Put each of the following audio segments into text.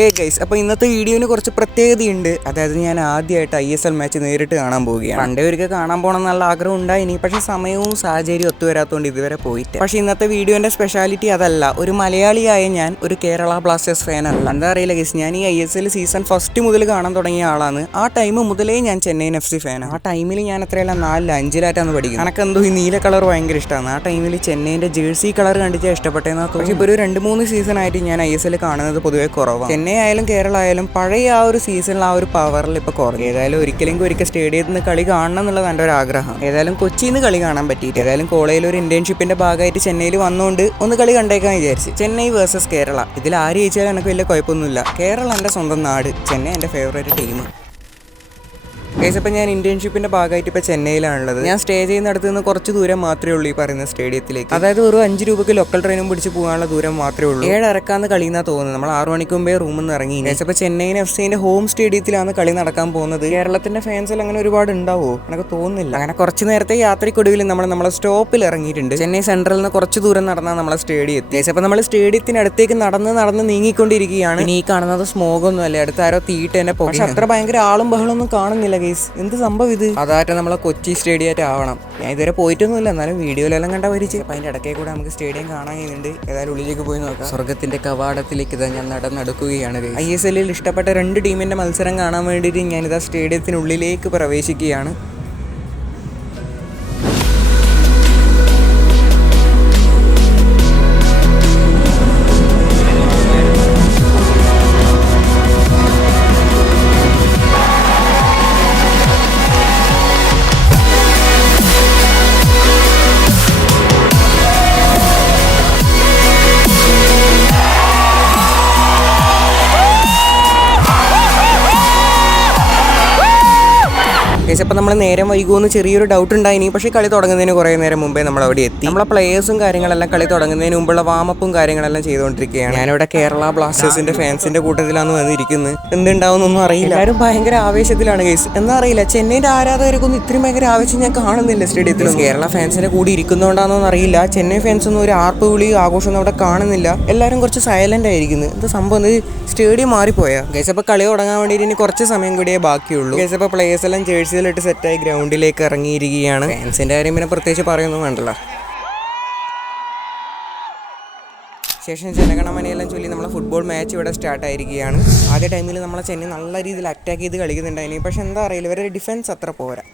Hey guys, അപ്പോൾ ഇന്നത്തെ വീഡിയോന് കുറച്ച് പ്രത്യേകതയുണ്ട്. അതായത് ഞാൻ ആദ്യമായിട്ട് ISL മാച്ച് നേരിട്ട് കാണാൻ പോവുകയാണ്. പണ്ടേ ഒരിക്കൽ കാണാൻ പോകണം എന്നുള്ള ആഗ്രഹം ഉണ്ടായിനി, പക്ഷേ സമയവും സാഹചര്യവും ഒത്തുവരാത്തതുകൊണ്ട് ഇതുവരെ പോയിട്ട്. പക്ഷേ ഇന്നത്തെ വീഡിയോൻ്റെ സ്പെഷ്യാലിറ്റി അതല്ല. ഒരു മലയാളിയായ ഞാൻ ഒരു കേരള ബ്ലാസ്റ്റേഴ്സ് ഫാനല്ല. എന്താ അറിയില്ല ഗൈസ്, ഞാൻ ഈ ISL സീസൺ ഫസ്റ്റ് മുതൽ കാണാൻ തുടങ്ങിയ ആളാണ്. ആ ടൈം മുതലേ ഞാൻ ചെന്നൈയിൻ FC ഫാനാണ്. ആ ടൈമിൽ ഞാൻ എത്രയല്ല 4, 5 പഠിക്കും. എനക്കെന്തോ ഈ നീല കളർ ഭയങ്കര ഇഷ്ടമാണ്. ആ ടൈമിൽ ചെന്നൈയിൻ്റെ ജേഴ്സി കളർ കണ്ടിട്ട് ഇഷ്ടപ്പെട്ടെന്നാ തോന്നി. പക്ഷേ ഇപ്പോൾ ഒരു 2-3 സീസൺ ആയിട്ട് ഞാൻ ISL കാണുന്നത് പൊതുവെ കുറവാണ്. ചെന്നൈ ആയാലും കേരള ആയാലും പഴയ ആ ഒരു സീസണിൽ ആ ഒരു പവറിൽ ഇപ്പോൾ കുറഞ്ഞു. ഏതായാലും ഒരിക്കൽ സ്റ്റേഡിയത്തിൽ നിന്ന് കളി കാണണം എന്നുള്ളത് എൻ്റെ ഒരു ആഗ്രഹം. ഏതായാലും കൊച്ചിയിൽ നിന്ന് കളി കാണാൻ പറ്റിയിട്ട്, ഏതായാലും കോളേജിൽ ഒരു ഇന്റേൺഷിപ്പിന്റെ ഭാഗമായിട്ട് ചെന്നൈയിൽ വന്നുകൊണ്ട് ഒന്ന് കളി കണ്ടേക്കാൻ വിചാരിച്ചു. ചെന്നൈ വേഴ്സസ് കേരള. ഇതിൽ ആര് ജയിച്ചാലും എനിക്ക് വലിയ കുഴപ്പമൊന്നുമില്ല. കേരള എൻ്റെ സ്വന്തം നാട്, ചെന്നൈ എൻ്റെ ഫേവറേറ്റ് ടീം. ഗൈസ്, അപ്പോൾ ഞാൻ ഇന്റേൺഷിപ്പിന്റെ ഭാഗമായിട്ട് ഇപ്പോൾ ചെന്നൈയിലാണുള്ളത്. ഞാൻ സ്റ്റേ ചെയ്യുന്നിടത്ത് നിന്ന് കുറച്ച് ദൂരം മാത്രമേ ഉള്ളൂ ഈ പറയുന്ന സ്റ്റേഡിയത്തിലേക്ക്. അതായത് ഒരു 5 രൂപയ്ക്ക് ലോക്കൽ ട്രെയിനും പിടിച്ച് പോകാനുള്ള ദൂരം മാത്രമേ ഉള്ളൂ. 7 ഇറക്കാന്ന് കളിയെന്നാ തോന്നുന്നത്. നമ്മൾ 6 മണിക്ക് മുമ്പേ റൂമിൽ നിന്ന് ഇറങ്ങി. ഗൈസ്, അപ്പോൾ ചെന്നൈയിൻ FCന്റെ ഹോം സ്റ്റേഡിയത്തിലാണ് കളി നടക്കാൻ പോകുന്നത്. കേരളത്തിന്റെ ഫാൻസിൽ അങ്ങനെ ഒരുപാട് ഉണ്ടാവുമോ എനിക്ക് തോന്നുന്നില്ല. അങ്ങനെ കുറച്ച് നേരത്തെ യാത്രയ്ക്കൊടുവിൽ നമ്മളെ സ്റ്റോപ്പിൽ ഇറങ്ങിയിട്ടുണ്ട്. ചെന്നൈ സെൻട്രലിൽ നിന്ന് കുറച്ച് ദൂരം നടന്നാൽ നമ്മളെ സ്റ്റേഡിയം എത്തി. ഗൈസ്, അപ്പോൾ നമ്മൾ സ്റ്റേഡിയത്തിനടുത്തേക്ക് നടന്ന് നീങ്ങിക്കൊണ്ടിരിക്കുകയാണ്. ഈ കാണുന്നത് സ്മോഗൊന്നും അല്ലേ, അടുത്ത ആരോ തീയിട്ട് തന്നെ പോകും. പക്ഷെ അത്ര ഭയങ്കര ആളും ബഹളമൊന്നും കാണുന്നില്ല. എന്ത് സംഭവം ഇത്? അതായിട്ട് നമ്മളെ കൊച്ചി സ്റ്റേഡിയമായിട്ട് ആവണം. ഞാൻ ഇതുവരെ പോയിട്ടൊന്നുമില്ല, എന്നാലും വീഡിയോയിലെല്ലാം കണ്ട പരിച്ച്. അപ്പം അതിൻ്റെ ഇടയ്ക്കേ കൂടെ നമുക്ക് സ്റ്റേഡിയം കാണാൻ കഴിയുന്നുണ്ട്. ഏതായാലും ഉള്ളിലേക്ക് പോയി നോക്കാം. സ്വർഗത്തിന്റെ കവാടത്തിലേക്ക് ഇതാ ഞാൻ നടക്കുകയാണ്. ISL ഇഷ്ടപ്പെട്ട 2 ടീമിന്റെ മത്സരം കാണാൻ വേണ്ടിയിട്ട് ഞാനിതാ സ്റ്റേഡിയത്തിനുള്ളിലേക്ക് പ്രവേശിക്കുകയാണ്. അപ്പോൾ നമ്മൾ നേരം വൈകുമെന്ന് ചെറിയൊരു ഡൗട്ട് ഉണ്ടായിനി. പക്ഷേ കളി തുടങ്ങുന്നതിന് കുറേ നേരം മുമ്പേ നമ്മൾ അവിടെ എത്തി. നമ്മളെ പ്ലേയേഴ്സും കാര്യങ്ങളെല്ലാം കളി തുടങ്ങുന്നതിന് മുമ്പുള്ള വാമപ്പും കാര്യങ്ങളെല്ലാം ചെയ്തുകൊണ്ടിരിക്കുകയാണ്. ഞാനിവിടെ കേരള ബ്ലാസ്റ്റേഴ്സിന്റെ ഫാൻസിന്റെ കൂട്ടത്തിലാണ് വന്നിരിക്കുന്നത്. എന്തുണ്ടാവുന്നൊന്നും അറിയില്ല. എല്ലാവരും ഭയങ്കര ആവേശത്തിലാണ് ഗൈസ്. എന്നാ അറിയില്ല, ചെന്നൈയുടെ ആരാധകർക്കൊന്നും ഇത്രയും ഭയങ്കര ആവേശം ഞാൻ കാണുന്നില്ല സ്റ്റേഡിയത്തിലും. കേരള ഫാൻസിന്റെ കൂടി ഇരിക്കുന്നതുകൊണ്ടാണെന്നൊന്നും അറിയില്ല, ചെന്നൈ ഫാൻസ് ഒന്നും ഒരു ആർപ്പ് വിളി ആഘോഷമൊന്നും അവിടെ കാണുന്നില്ല. എല്ലാവരും കുറച്ച് സൈലന്റ് ആയിരിക്കുന്നു. എന്താ സംഭവം? സ്റ്റേഡിയം മാറിപ്പോയാ ഗൈസ്? അപ്പോൾ കളി തുടങ്ങാൻ വേണ്ടിയിട്ട് ഇനി കുറച്ച് സമയം കൂടിയേ ബാക്കിയുള്ളൂ ഗൈസ്. അപ്പോൾ പ്ലേയേഴ്സ് എല്ലാം ജേഴ്സിയിലിട്ട് സെറ്റായി ഗ്രൗണ്ടിലേക്ക് ഇറങ്ങിയിരിക്കുകയാണ്. ഫാൻസിന്റെ കാര്യം പിന്നെ പ്രത്യേകിച്ച് പറയൊന്നും വേണ്ടല്ലോ. ശേഷം ജനഗണമനയെല്ലാം ചൊല്ലി നമ്മളെ ഫുട്ബോൾ മാച്ച് ഇവിടെ സ്റ്റാർട്ട് ആയിരിക്കുകയാണ്. ആദ്യ ടൈമിൽ നമ്മളെ ചെന്നൈ നല്ല രീതിയിൽ അറ്റാക്ക് ചെയ്ത് കളിക്കുന്നുണ്ടായിരുന്നു. പക്ഷെ എന്താ അറിയില്ല, ഇവരുടെ ഡിഫൻസ് അത്ര പോരാ.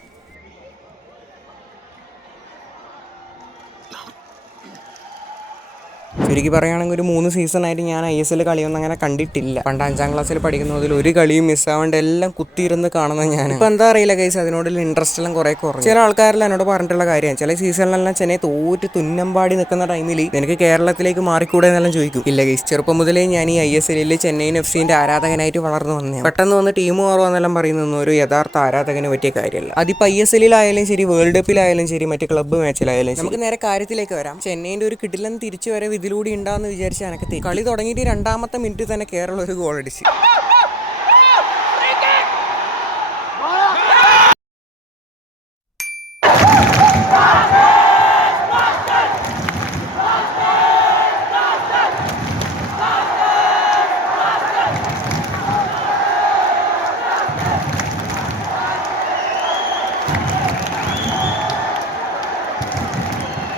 ശരിക്കും പറയുകയാണെങ്കിൽ ഒരു 3 സീസണായിട്ട് ഞാൻ ISL കളിയൊന്നും അങ്ങനെ കണ്ടിട്ടില്ല. പണ്ട് 5ാം ക്ലാസ്സിൽ പഠിക്കുന്നതിൽ ഒരു കളിയും മിസ്സാവേണ്ട എല്ലാം കുത്തിയിരുന്ന് കാണുന്ന ഞാൻ. ഇപ്പം എന്താ അറിയില്ല ഗൈസ്, അതിനോടുള്ള ഇൻട്രസ്റ്റ് എല്ലാം കുറേ കുറഞ്ഞു. ചില ആൾക്കാരെല്ലാം എന്നോട് പറഞ്ഞിട്ടുള്ള കാര്യമാണ്, ചില സീസണിലെല്ലാം ചെന്നൈ തോറ്റ് തുന്നമ്പാടി നിൽക്കുന്ന ടൈമിൽ എനിക്ക് കേരളത്തിലേക്ക് മാറിക്കൂടെ എന്നെല്ലാം ചോദിക്കും. ഇല്ല ഗൈസ്, ചെറുപ്പം മുതലേ ഞാൻ ഈ ISL ചെന്നൈയിൻ FCന്റെ ആരാധകനായിട്ട് വളർന്നു വന്നേ. പെട്ടെന്ന് വന്ന് ടീം കുറവെന്നെല്ലാം പറയുന്നൊന്നും ഒരു യഥാർത്ഥ ആരാധകന് പറ്റിയ കാര്യമല്ല. അതിപ്പോൾ ISL ശരി, വേൾഡ് കപ്പിലായാലും ശരി, മറ്റ് ക്ലബ്ബ് മാച്ചിലായാലും ശരി. നമുക്ക് നേരെ കാര്യത്തിലേക്ക് വരാം. ചെന്നൈൻ്റെ ഒരു കിടിലൻ തിരിച്ചു വരവ് ഇതിലൂടെ ഉണ്ടാന്ന് വിചാരിച്ച എനിക്ക് കളി തുടങ്ങിയിട്ട് 2ാമത്തെ മിനിറ്റ് തന്നെ കേരളം ഒരു ഗോൾ അടിച്ചു.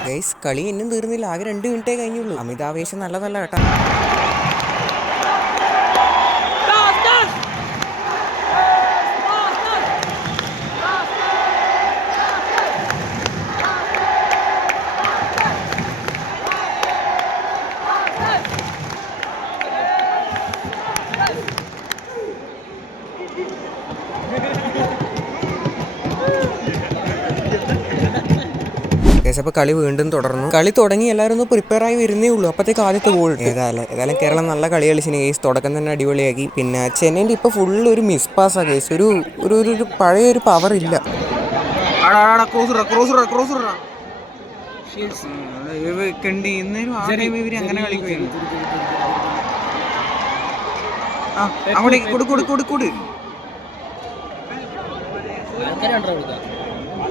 ഗൈസ്, കളി ഇന്നും തീർന്നില്ല. ആകെ 2 മിനിറ്റേ കഴിഞ്ഞുള്ളൂ. അമിതാവേശം നല്ലതല്ല കേട്ടോ. അപ്പോൾ കളി വീണ്ടും തുടർന്നു. കളി തുടങ്ങി എല്ലാവരും ഒന്ന് പ്രിപ്പയർ ആയി വരുന്നേ ഉള്ളൂ. അപ്പോഴത്തേക്ക് ആദ്യത്തെ ഗോൾ. ഏതായാലും കേരളം നല്ല കളി കളിച്ചിന് ഗൈസ്. തുടക്കം തന്നെ അടിപൊളിയാക്കി. പിന്നെ ചെന്നൈൻ്റെ ഇപ്പോൾ ഫുള്ള് ഒരു മിസ് പാസ്സാ ഗൈസ്. ഒരു പഴയൊരു പവർ ഇല്ല. അങ്ങനെ കളിക്കുകയാണ്.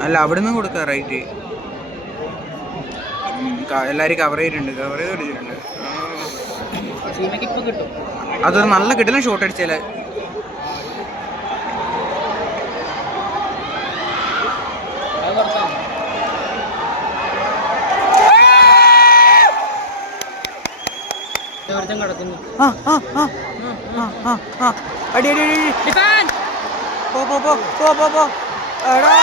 അല്ല, അവിടെ നിന്ന് കൊടുക്കാം. റൈറ്റ്, എല്ലാവരും കവർ ചെയ്തിട്ടുണ്ട്. അതൊരു നല്ല കിടലും ഷോട്ട് അടിച്ചാലേ. അടി അടി അടി പോ പോ പോ പോ പോ പോ. എടാ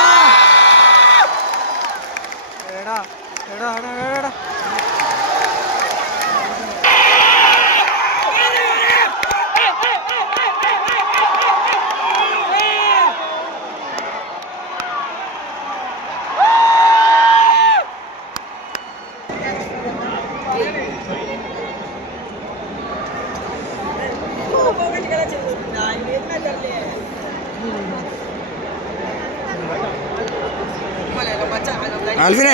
എടാ എടാ എടാ എടാ. ആൽഫിനെ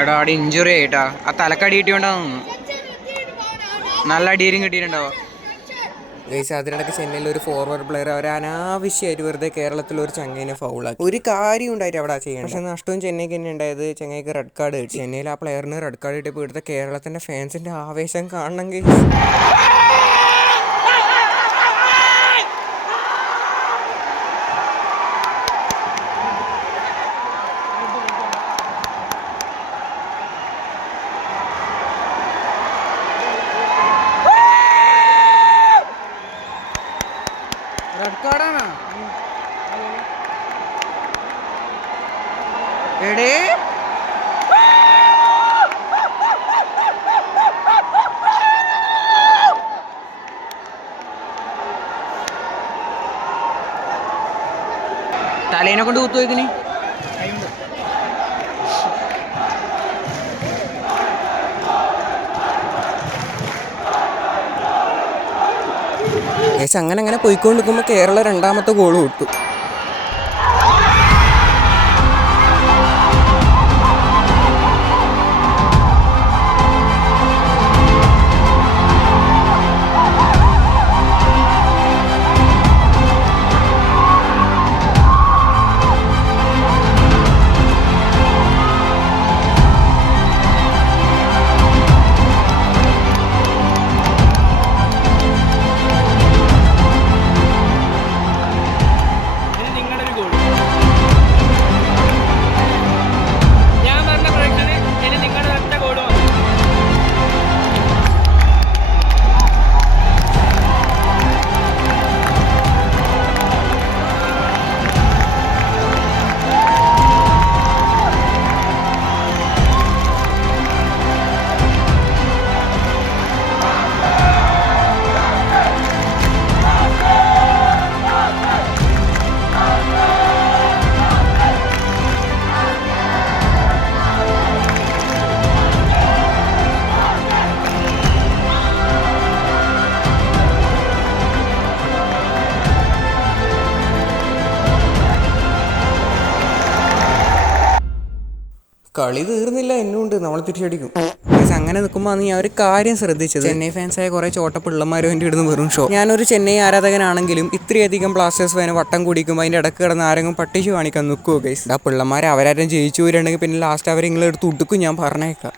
എടാ അവിടെ ഇഞ്ചുറി ആയിട്ടാ. ആ തലക്കടി കിട്ടിയോണ്ടാന്ന് നല്ല അടിയേരും കിട്ടിയിട്ടുണ്ടാവോ. ഗൈസ് അതിനിടയ്ക്ക് ചെന്നൈയിൽ ഒരു ഫോർവേഡ് പ്ലെയർ അവർ അനാവശ്യമായിട്ട് വെറുതെ കേരളത്തിലൊരു ചങ്ങേനെ ഫൗളാക്കി. ഒരു കാര്യം ഉണ്ടായിട്ട് അവിടെ ചെയ്യണം. പക്ഷെ നഷ്ടവും ചെന്നൈക്ക് തന്നെ ഉണ്ടായത്. ചെന്നൈക്ക് റെഡ് കാർഡ് കിട്ടി. ചെന്നൈയിൽ ആ പ്ലെയറിന് റെഡ് കാർഡ് കിട്ടിയപ്പോൾ ഇവിടുത്തെ കേരളത്തിന്റെ ഫാൻസിന്റെ ആവേശം കാണണമെങ്കിൽ റെഡ് കാർഡാണ്. എടേ തലേനെ കൊണ്ട് കുത്തു വയ്ക്കണേ. അങ്ങനെ അങ്ങനെ പോയിക്കൊണ്ടിരിക്കുമ്പോൾ കേരള രണ്ടാമത്തെ ഗോൾ വിട്ടു. കളി തീർന്നില്ല, എന്നുണ്ട് നമ്മളെ തിരിച്ചടിക്കും. അങ്ങനെ നിൽക്കുമ്പോൾ ഞാൻ ഒരു കാര്യം ശ്രദ്ധിച്ചത്, ചെന്നൈ ഫാൻസായ കുറേ ചോട്ട പിള്ളമാരും എൻ്റെ ഇടുന്ന് വെറും ഷോ. ഞാനൊരു ചെന്നൈ ആരാധകനാണെങ്കിലും ഇത്രയധികം ബ്ലാസ്റ്റേഴ്സ് ഫാന് വട്ടം കൂടിക്കുമ്പോൾ അതിൻ്റെ ഇടക്ക് കിടന്ന് ആരെങ്കിലും പട്ടിച്ച് കാണിക്കാൻ നിൽക്കുമോ ഗൈസ്? ആ പിള്ളമാർ അവരാരും ജയിച്ചു പോരുണ്ടെങ്കിൽ പിന്നെ ലാസ്റ്റ് അവരെ നിങ്ങളെടുത്ത് ഉടുക്കും, ഞാൻ പറഞ്ഞേക്കാം.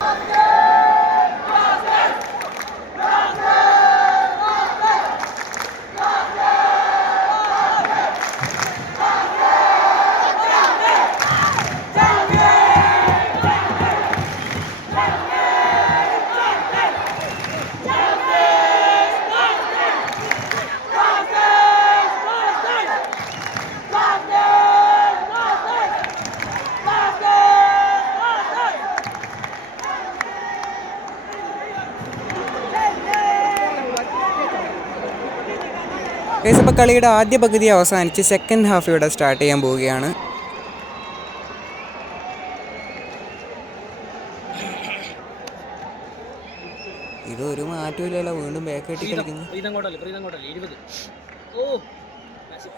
ഇപ്പോൾ കളിയുടെ ആദ്യ പകുതി അവസാനിച്ച് സെക്കൻഡ് ഹാഫ് ഇവിടെ സ്റ്റാർട്ട് ചെയ്യാൻ പോവുകയാണ്. ഇതൊരു മാറ്റമില്ലല്ലോ, വീണ്ടും ബാക്കായിട്ട് കളിക്കുന്നു.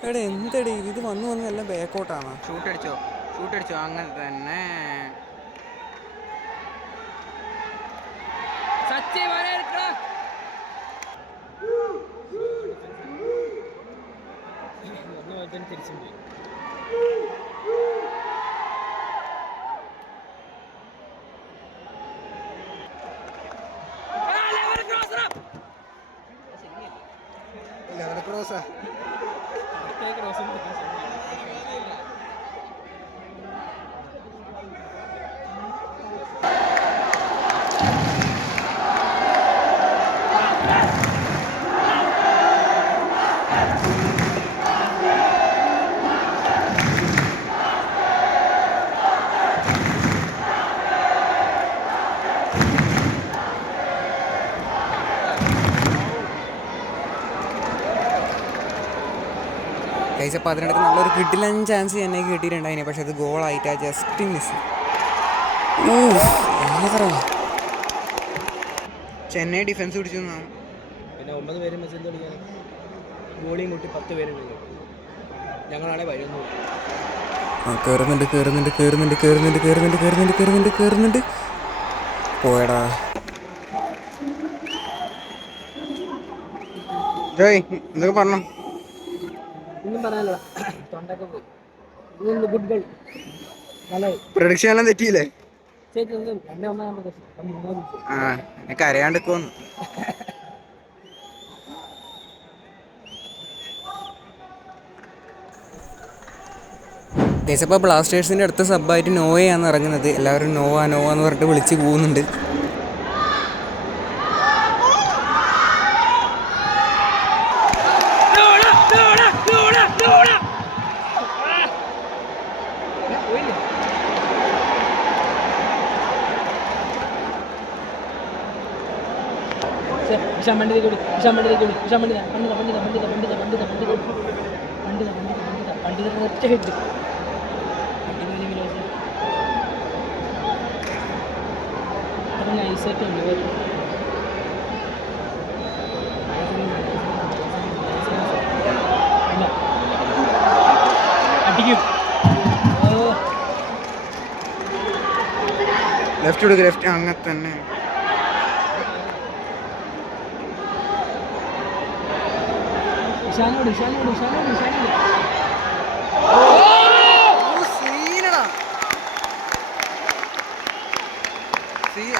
എടാ എന്തടി ഇത് വന്നു എല്ലാം ബാക്കോട്ടാണ്. ഷൂട്ട് അടിച്ചോ അങ്ങനെ തന്നെ. തിരിച്ചും പോയി. ക്രോസാ കഴിച്ചപ്പോൾ അതിനിടയ്ക്ക് നല്ലൊരു കിട്ടിലൻ ചാൻസ് എന്നെ കിട്ടിയിട്ടുണ്ടായിന്, പക്ഷെ അത് ഗോളായിട്ടാ ജസ്റ്റ് മിസ്. ചെന്നൈ ഡിഫൻസ് പിടിച്ചു. പിന്നെ 9 പേര് മെസ്സിൽ കളിക്കാൻ ഗോളിയും കൂട്ടി 10 പേരുണ്ട്. ഞങ്ങളാണെ വരുന്നു. കേറുന്നുണ്ട്. പോയടാ ജോയ്, എന്തൊക്കെ പറഞ്ഞു? ഒന്നും പറയാനല്ലോ, തൊണ്ടൊക്കെ പോയി. Good goal. പ്രൊഡിക്ഷൻ എല്ലാം തെറ്റിയില്ലേ? എനിക്ക് അറിയാണ്ടിരിക്കുമെന്ന്. ഗൈസപ്പോൾ ബ്ലാസ്റ്റേഴ്സിൻ്റെ അടുത്ത സബ്ബായിട്ട് നോവയാണ് ഇറങ്ങുന്നത്. എല്ലാവരും നോവ എന്ന് പറഞ്ഞിട്ട് വിളിച്ച് പോകുന്നുണ്ട്. ലെഫ്റ്റ് അങ്ങനെ തന്നെ.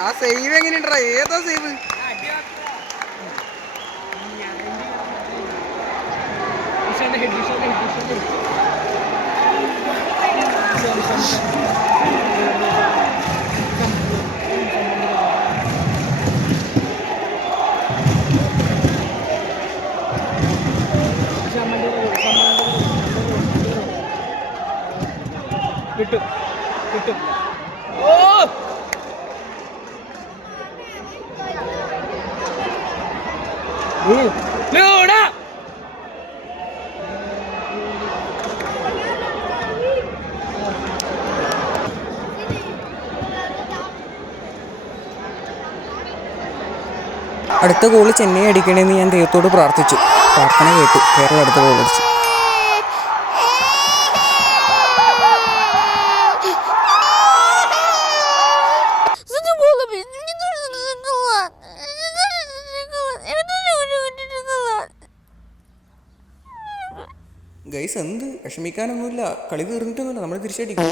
ആ സേവ് എങ്ങനെയുണ്ടാ? ഏതാ സേവ്? കിട്ടും. അടുത്ത ഗോൾ ചെന്നൈ അടിക്കണമെന്ന് ഞാൻ ദൈവത്തോട് പ്രാർത്ഥിച്ചു. പ്രാർത്ഥന കേട്ടു. കേരളം അടുത്ത ഗോൾ അടിച്ചു. ഗൈസ്, എന്ത് വിഷമിക്കാനൊന്നുമില്ല, കളി തീർന്നിട്ടൊന്നുമില്ല, നമ്മൾ തിരിച്ചടിക്കും.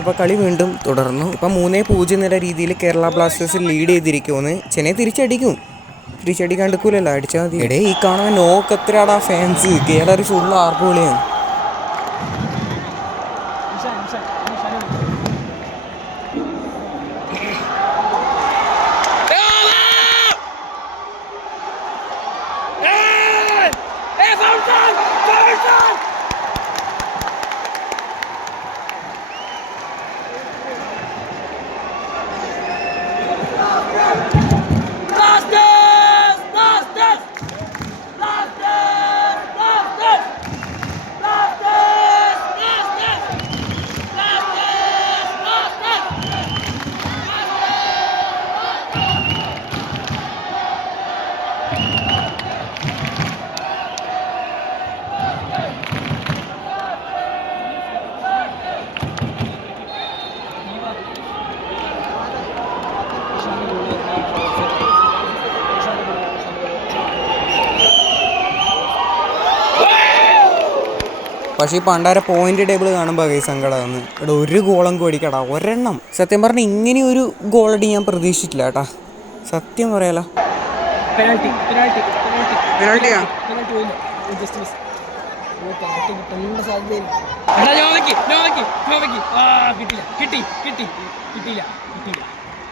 അപ്പോൾ കളി വീണ്ടും തുടർന്നു. ഇപ്പം 3-0 എന്നുള്ള രീതിയിൽ കേരള ബ്ലാസ്റ്റേഴ്സ് ലീഡ് ചെയ്തിരിക്കുമെന്ന്. ചെന്നൈ തിരിച്ചടിക്കാണ്ടിരിക്കൂലല്ലോ, അടിച്ചാൽ മതി. എടേ, ഈ കാണാൻ നോക്ക് എത്രയാടാ ഫാൻസ്. ഗാലറി ഫുൾ ആർപ്പ് വിളിയാണ്. പക്ഷേ ഈ പണ്ടാര പോയിന്റ് ടേബിൾ കാണുമ്പോൾ കൈ സങ്കടമാണ്. ഇവിടെ ഒരു ഗോളം കോടിക്കടാ, ഒരെണ്ണം. സത്യം പറഞ്ഞാൽ ഇങ്ങനെ ഒരു ഗോളടി ഞാൻ പ്രതീക്ഷിച്ചില്ല കേട്ടാ, സത്യം പറയാലോ.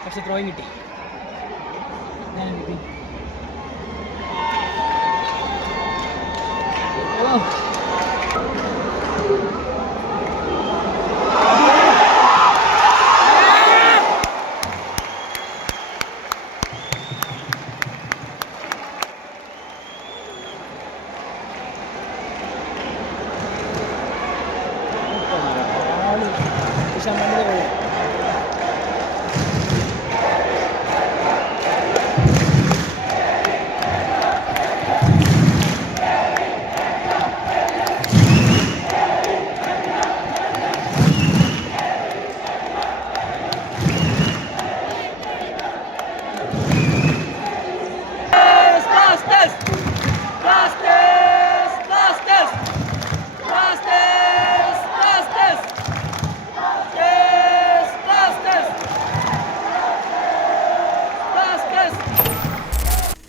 പക്ഷെ ത്രോയും കിട്ടി.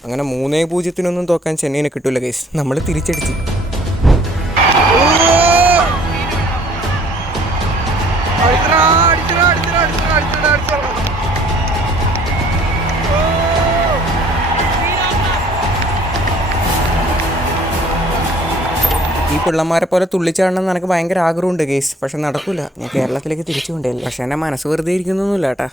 അങ്ങനെ 3-0 തോക്കാൻ ചെന്നൈനെ കിട്ടൂല ഗൈസ്. നമ്മൾ തിരിച്ചടിച്ചു. ഈ പിള്ളമാരെ പോലെ തുള്ളിച്ചാടണം എന്ന് എനിക്ക് ഭയങ്കര ആഗ്രഹമുണ്ട് ഗൈസ്. പക്ഷെ നടക്കൂല. ഞാൻ കേരളത്തിലേക്ക് തിരിച്ചു കൊണ്ടേയില്ല. പക്ഷെ എൻ്റെ മനസ്സ് വെറുതെ ഇരിക്കുന്നൊന്നുമില്ല കേട്ടാ.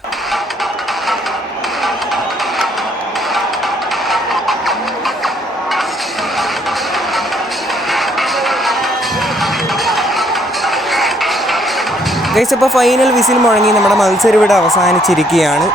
ഗൈസ്, അപ്പോൾ ഫൈനൽ വിസിൽ മുഴങ്ങി നമ്മുടെ മത്സരം ഇവിടെ അവസാനിച്ചിരിക്കുകയാണ്.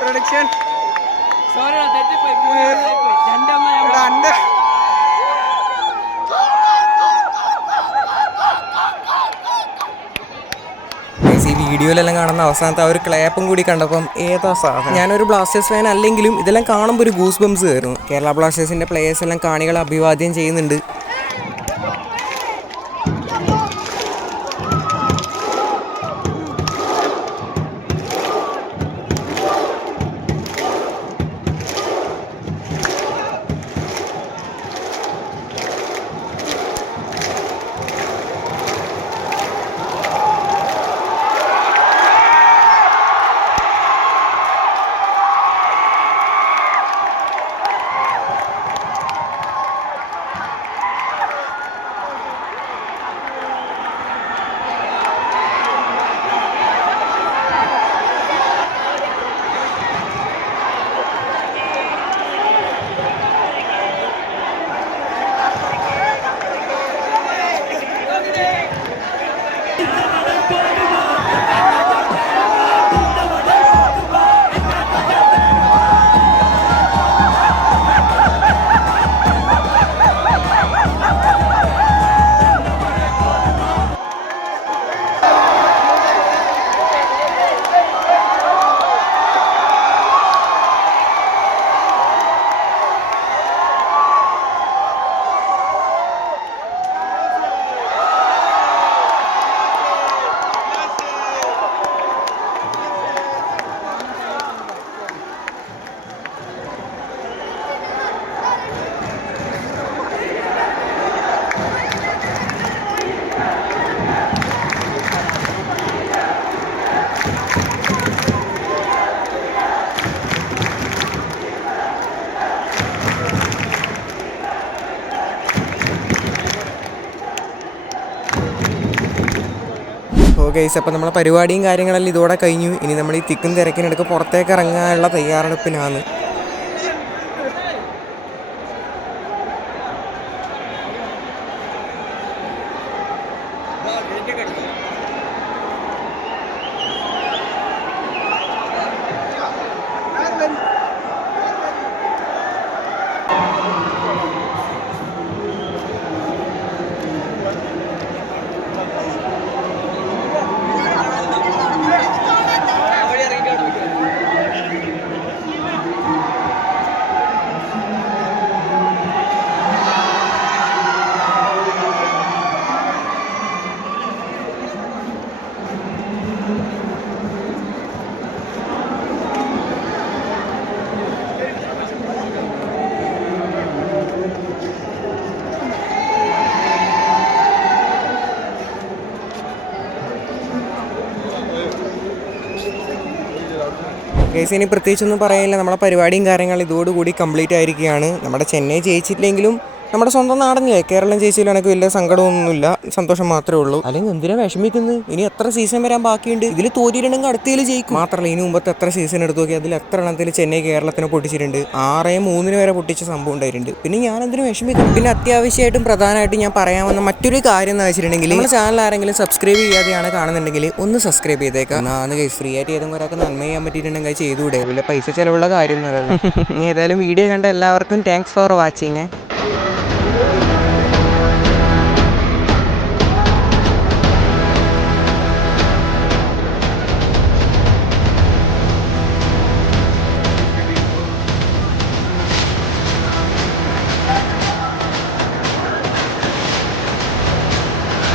പ്രൊഡക്ഷൻ ഈ വീഡിയോയിലെല്ലാം കാണുന്ന അവസാനത്തെ ആ ഒരു ക്ലാപ്പും കൂടി കണ്ടപ്പം ഏതാ സാധനം. ഞാനൊരു ബ്ലാസ്റ്റേഴ്സ് ഫാൻ അല്ലെങ്കിലും ഇതെല്ലാം കാണുമ്പോൾ ഒരു ഗൂസ് ബംസ് കയറുന്നു. കേരള ബ്ലാസ്റ്റേഴ്സിൻ്റെ പ്ലേയേഴ്സ് എല്ലാം കാണികളെ അഭിവാദ്യം ചെയ്യുന്നുണ്ട്. ഗൈസ്, അപ്പോൾ നമ്മളെ പരിപാടിയും കാര്യങ്ങളെല്ലാം ഇതോടെ കഴിഞ്ഞു. ഇനി നമ്മൾ ഈ തിക്കും തിരക്കിനെടുക്ക് പുറത്തേക്ക് ഇറങ്ങാനുള്ള തയ്യാറെടുപ്പിനാണ്. ഗൈസ്, ഇനി പ്രത്യേകിച്ചൊന്നും പറയാനില്ല. നമ്മളെ പരിപാടിയും കാര്യങ്ങളും ഇതോടുകൂടി കംപ്ലീറ്റ് ആയിരിക്കുകയാണ്. നമ്മുടെ ചെന്നൈ ജയിച്ചിട്ടില്ലെങ്കിലും നമ്മുടെ സ്വന്തം നാടനല്ലേ, കേരളം ജയിച്ചില്ല, എനിക്ക് വലിയ സങ്കടമൊന്നുമില്ല, സന്തോഷം മാത്രമേ ഉള്ളൂ. അല്ലെങ്കിൽ എന്തിനാ വിഷമിക്കുന്നത്? ഇനി എത്ര സീസൺ വരാൻ ബാക്കിയുണ്ട്? ഇതിൽ തോറ്റിട്ടുണ്ടെങ്കിൽ അടുത്തതിൽ ജയിക്കും. മാത്രമല്ല, ഇനി മുമ്പത്തെ എത്ര സീസൺ എടുത്തു നോക്കി, അതിൽ എത്ര എണ്ണത്തിൽ ചെന്നൈ കേരളത്തിന് പൊട്ടിച്ചിട്ടുണ്ട്. 6-3 വരെ പൊട്ടിച്ച സംഭവം ഉണ്ടായിട്ടുണ്ട്. പിന്നെ ഞാൻ എന്തിനു വിഷമിക്കുന്നു? പിന്നെ അത്യാവശ്യമായിട്ടും പ്രധാനമായിട്ടും ഞാൻ പറയാൻ വന്ന മറ്റൊരു കാര്യം എന്ന് വെച്ചിട്ടുണ്ടെങ്കിൽ, നമ്മുടെ ചാനൽ ആരെങ്കിലും സബ്സ്ക്രൈബ് ചെയ്യാതെയാണ് കാണുന്നുണ്ടെങ്കിൽ ഒന്ന് സബ്സ്ക്രൈബ് ചെയ്തേക്കാം. എന്നാണ് ഗൈസ്, ഫ്രീ ആയിട്ട് ഏതെങ്കിലും ഒരാൾക്ക് നന്മ ചെയ്യാൻ പറ്റിയിട്ടുണ്ടെങ്കിൽ ചെയ്തുകൂടെ? വലിയ പൈസ ചിലവുള്ള കാര്യം. ഏതായാലും വീഡിയോ കണ്ട എല്ലാവർക്കും താങ്ക്സ് ഫോർ വാച്ചിങ്.